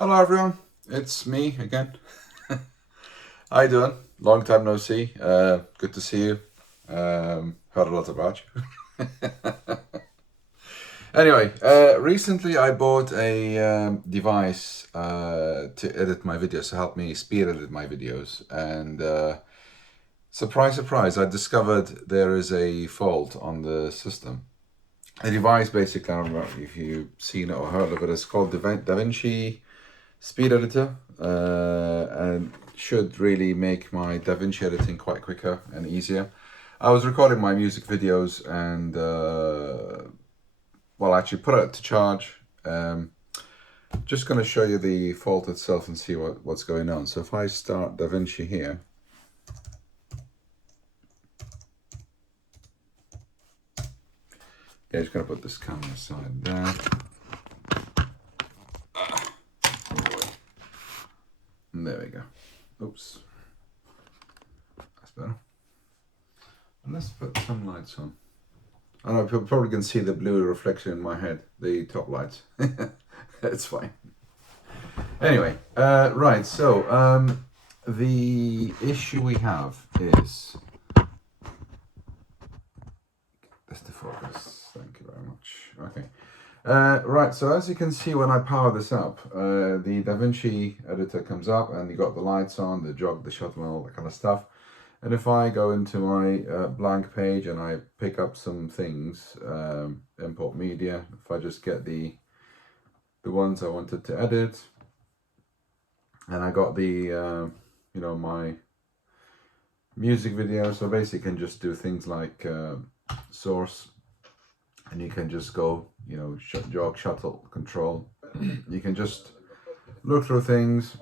Hello everyone, it's me again. How you doing? Long time no see. Good to see you. Heard a lot about you. Anyway, recently I bought a device to edit my videos, to help me speed edit my videos. And surprise, surprise, I discovered there is a fault on the system. The device basically, I don't know if you've seen it or heard of it, it's called DaVinci Speed Editor, and should really make my DaVinci editing quite quicker and easier. I was recording my music videos and well, actually put it to charge. Just going to show you the fault itself and see what's going on. So if I start DaVinci here, yeah, just going to put this camera aside there. And there we go. Oops. That's better. And let's put some lights on. I know people probably can see the blue reflection in my head, the top lights. It's fine. Anyway, right, so the issue we have is... That's the focus, thank you very much. Okay. Right, so as you can see when I power this up, the DaVinci editor comes up and you got the lights on, the jog, the shutter and all that kind of stuff. And if I go into my blank page and I pick up some things, import media, if I just get the ones I wanted to edit, and I got the, you know, my music video, so basically you can just do things like source, and you can just go, you know, jog, shuttle, control. You can just look through things,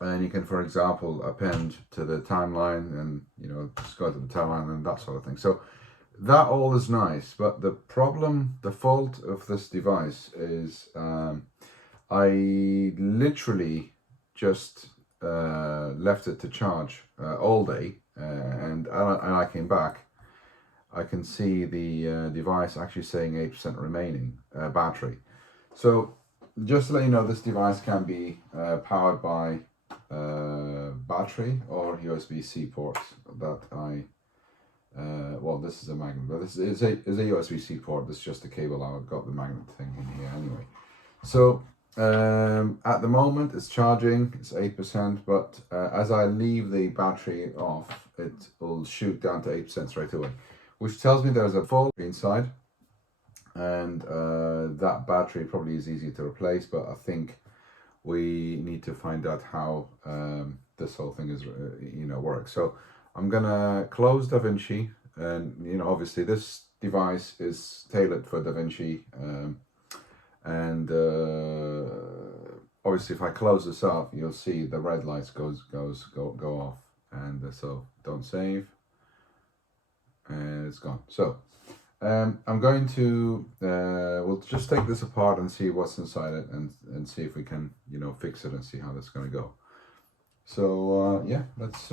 and you can, for example, append to the timeline and, you know, just go to the timeline and that sort of thing. So that all is nice, but the problem, the fault of this device is I literally just left it to charge all day, and I came back. I can see the device actually saying 8% remaining battery. So just to let you know, this device can be powered by battery or USB-C ports that I, well, this is a magnet, but this is a USB-C port. This is just a cable. I've got the magnet thing in here anyway. So at the moment it's charging, it's 8%, but as I leave the battery off, it will shoot down to 8% straight away, which tells me there's a fault inside, and that battery probably is easy to replace, but I think we need to find out how this whole thing is, you know, works. So I'm gonna close DaVinci, and you know, obviously this device is tailored for DaVinci, and obviously if I close this up, you'll see the red lights go off, and so don't save, and it's gone. So I'm going to we'll just take this apart and see what's inside it, and see if we can, you know, fix it and see how that's going to go. So yeah, let's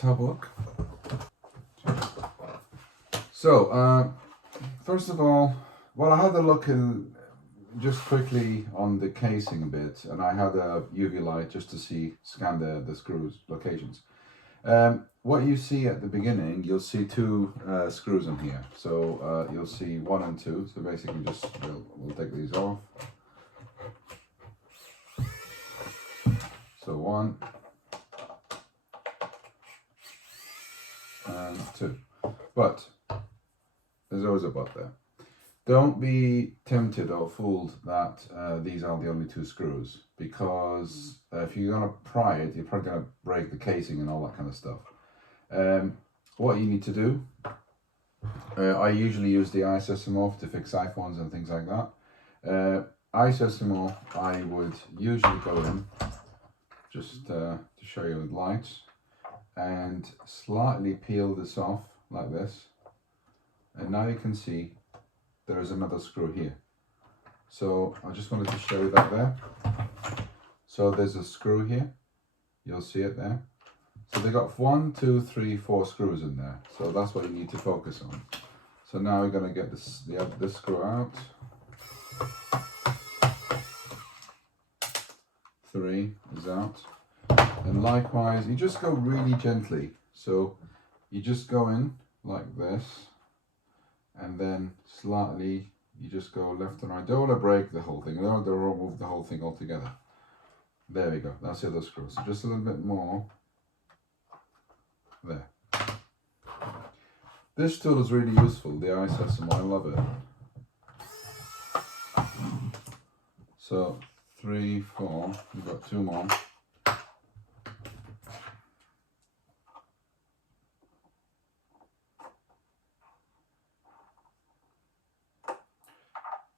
have a look. So first of all, well, I had a look in just quickly on the casing a bit, and I had a UV light just to scan the screws locations. What you see at the beginning, you'll see two screws in here. So you'll see 1 and 2. So basically, just we'll take these off. So 1 and 2. But there's always a but there. Don't be tempted or fooled that these are the only 2 screws, because if you're going to pry it, you're probably going to break the casing and all that kind of stuff. What you need to do, I usually use the isosimo to fix iPhones and things like that. Isosimo, I would usually go in, just to show you with lights, and slightly peel this off like this, and now you can see there is another screw here. So I just wanted to show you that there. So there's a screw here, you'll see it there. So they got 1, 2, 3, 4 screws in there. So that's what you need to focus on. So now we're going to get this screw out. 3 is out. And likewise, you just go really gently. So you just go in like this, and then slightly you just go left and right. Don't want to break the whole thing. Don't want to remove the whole thing altogether. There we go. That's the other screw. So just a little bit more. There. This tool is really useful, the ISSM. I love it. So 3, 4. We've got 2 more.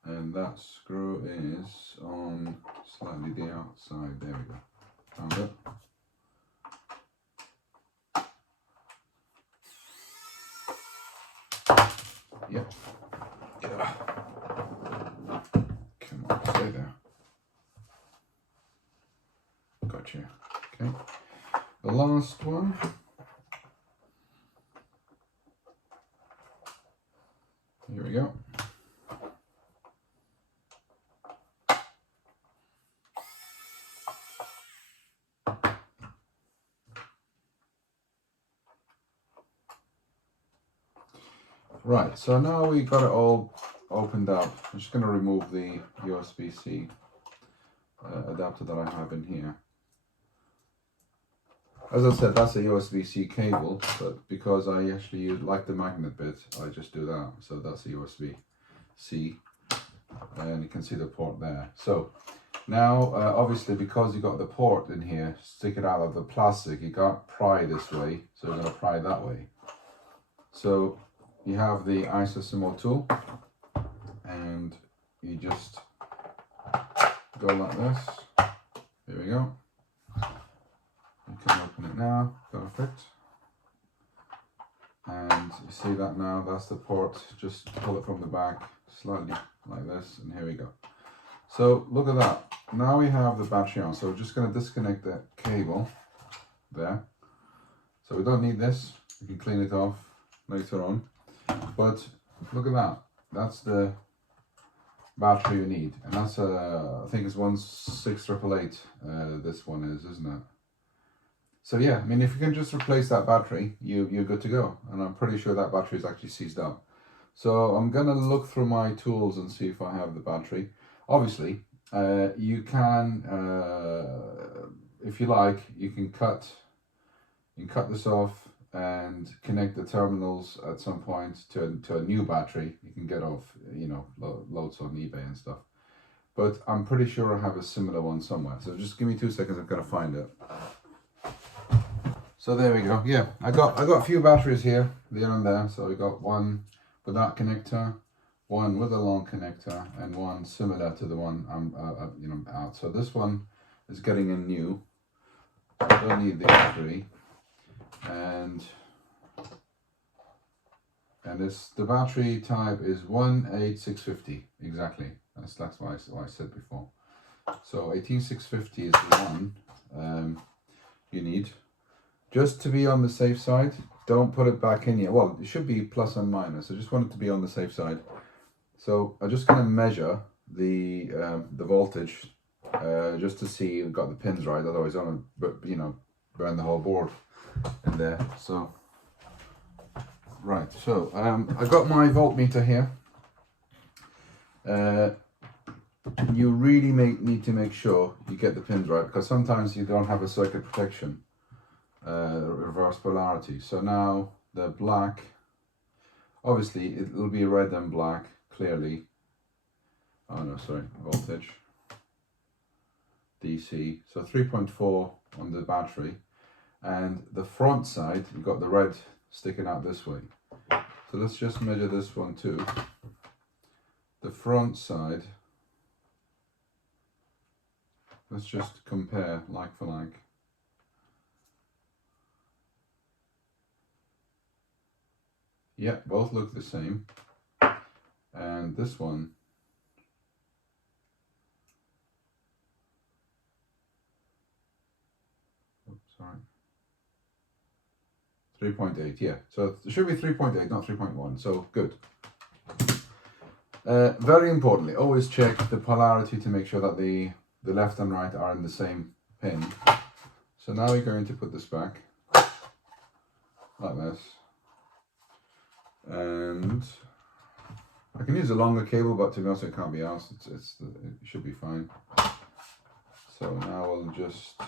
And that screw is on slightly the outside. There we go. Found it. Yep. Yeah. Come on, stay there. Gotcha. Okay. The last one. Here we go. Right, so now we got it all opened up. I'm just going to remove the USB-C adapter that I have in here. As I said, that's a USB-C cable, but because I actually like the magnet bit, I just do that. So that's a USB-C, and you can see the port there. So now, obviously, because you got the port in here sticking out of the plastic, you can't pry this way, so you're going to pry that way. So you have the ISSM tool, and you just go like this. Here we go. You can open it now. Perfect. And you see that now, that's the port. Just pull it from the back slightly like this, and here we go. So look at that. Now we have the battery on. So we're just going to disconnect the cable there. So we don't need this. We can clean it off later on. But look at that. That's the battery you need, and that's I think it's 16888. This one is, isn't it? So yeah, I mean, if you can just replace that battery, you're good to go. And I'm pretty sure that battery is actually seized up. So I'm gonna look through my tools and see if I have the battery. Obviously, you can, if you like, you can cut this off and connect the terminals at some point to a new battery. You can get off, you know, loads on eBay and stuff. But I'm pretty sure I have a similar one somewhere. So just give me 2 seconds. I'm gonna find it. So there we go. Yeah, I got a few batteries here, there and there. So we got one without connector, one with a long connector, and one similar to the one I'm out. So this one is getting in new. I don't need the battery. And the battery type is 18650 exactly. That's what I said before. So 18650 is the one you need. Just to be on the safe side, don't put it back in here. Well, it should be plus and minus. I just want it to be on the safe side. So I'm just going to measure the voltage just to see we've got the pins right. Otherwise, I'm gonna burn the whole board in there. So right, so I got my voltmeter here. You really need to make sure you get the pins right, because sometimes you don't have a circuit protection, reverse polarity. So now the black, obviously it will be red and black clearly. Oh no, sorry, voltage DC. So 3.4 on the battery. And the front side, you've got the red sticking out this way. So let's just measure this one too. The front side, let's just compare like for like. Yeah, both look the same. And this one, oops, sorry. 3.8, yeah. So it should be 3.8, not 3.1. So good. Very importantly, always check the polarity to make sure that the the left and right are in the same pin. So now we're going to put this back like this, and I can use a longer cable, but to be honest, it can't be asked. It should be fine. So now we'll just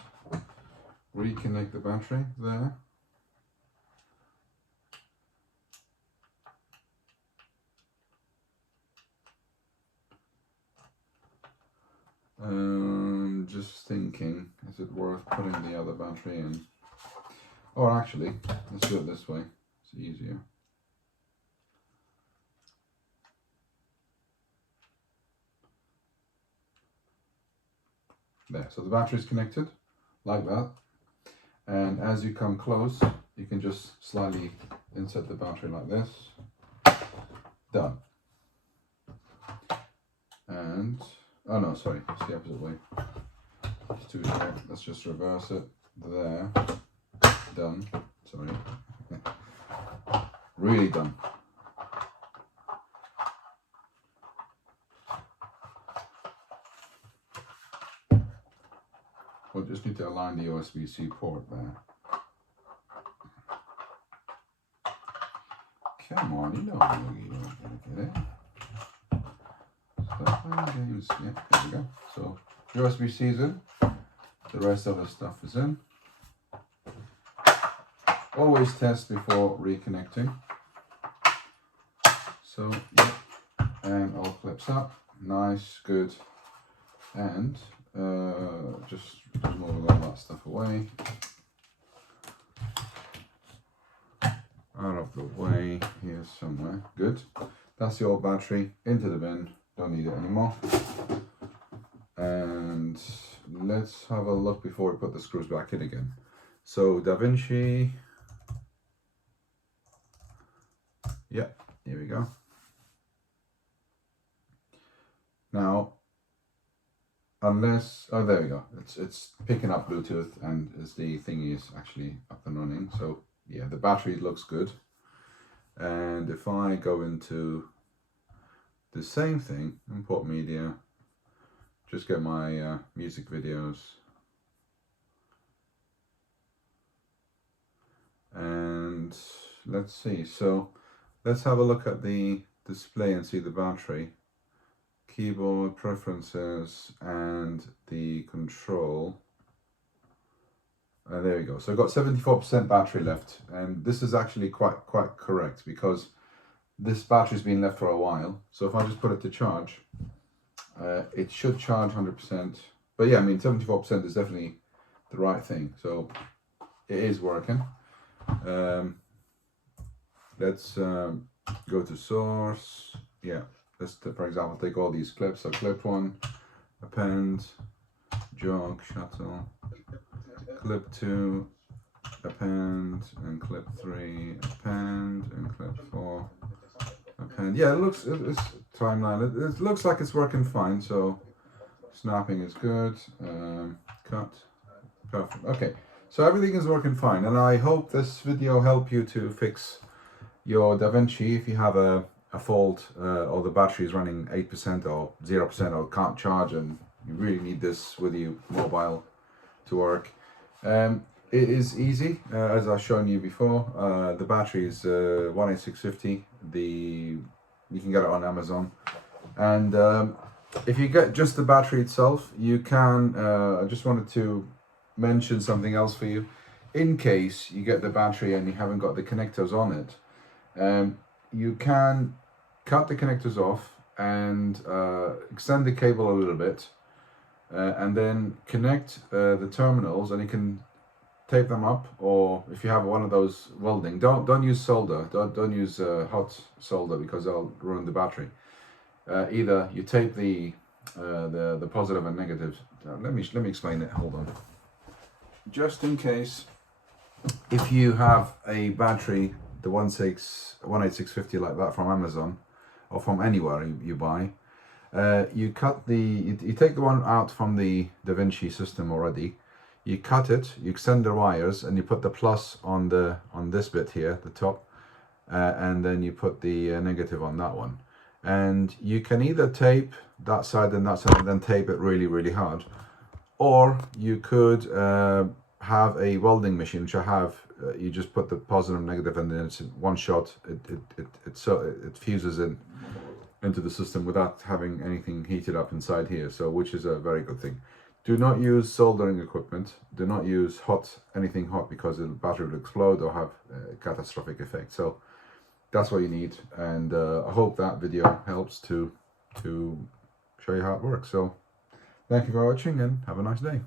reconnect the battery there. Just thinking, is it worth putting the other battery in? Or actually, let's do it this way. It's easier. There, so the battery is connected like that, and as you come close, you can just slightly insert the battery like this. Done. And oh no, sorry, it's the opposite way. It's too short. Let's just reverse it. There. Done. Sorry. Really done. We'll just need to align the USB-C port there. Come on, you know you're gonna get it. Stop playing games. Yeah, there we go. So USB-C is in. The rest of the stuff is in. Always test before reconnecting. So yeah, and all clips up. Nice, good, and just moving all that stuff away. Out of the way here somewhere. Good. That's the old battery into the bin. Don't need it anymore. And let's have a look before we put the screws back in again. So DaVinci. Yeah, here we go. Now, unless, oh, there we go. It's picking up Bluetooth, and as the thingy is actually up and running. So yeah, the battery looks good. And if I go into the same thing, import media, just get my music videos, and let's see. So let's have a look at the display and see the battery, keyboard preferences, and the control. There we go. So I've got 74% battery left, and this is actually quite correct because this battery's been left for a while. So if I just put it to charge, it should charge 100%. But yeah, I mean 74% is definitely the right thing. So it is working. Let's go to source. Yeah, let's for example take all these clips. So clip 1, append, jog, shuttle. Clip 2, append, and clip 3, append, and clip 4, append. Yeah, it's timeline. It looks like it's working fine. So snapping is good. Cut, perfect. Okay, so everything is working fine, and I hope this video helped you to fix your DaVinci if you have a fault or the battery is running 8% or 0% or can't charge, and you really need this with you mobile to work. It is easy, as I've shown you before. The battery is 18650. You can get it on Amazon, and if you get just the battery itself, you can. I just wanted to mention something else for you. In case you get the battery and you haven't got the connectors on it, you can cut the connectors off and extend the cable a little bit. And then connect the terminals, and you can tape them up, or if you have one of those welding, don't use solder, don't use hot solder because they'll ruin the battery. Either you tape the positive and negative. Let me explain it. Hold on. Just in case, if you have a battery, the 18650 like that from Amazon or from anywhere you buy. You take the one out from the DaVinci system already. You cut it, you extend the wires, and you put the plus on this bit here, the top, and then you put the negative on that one. and you can either tape that side and that side and then tape it really, really hard, or you could have a welding machine, which I have. You just put the positive and negative, and then it's one shot. It fuses into the system without having anything heated up inside here. So, which is a very good thing. Do not use soldering equipment. Do not use anything hot, because the battery will explode or have a catastrophic effect. So that's what you need. And I hope that video helps to show you how it works. So thank you for watching, and have a nice day.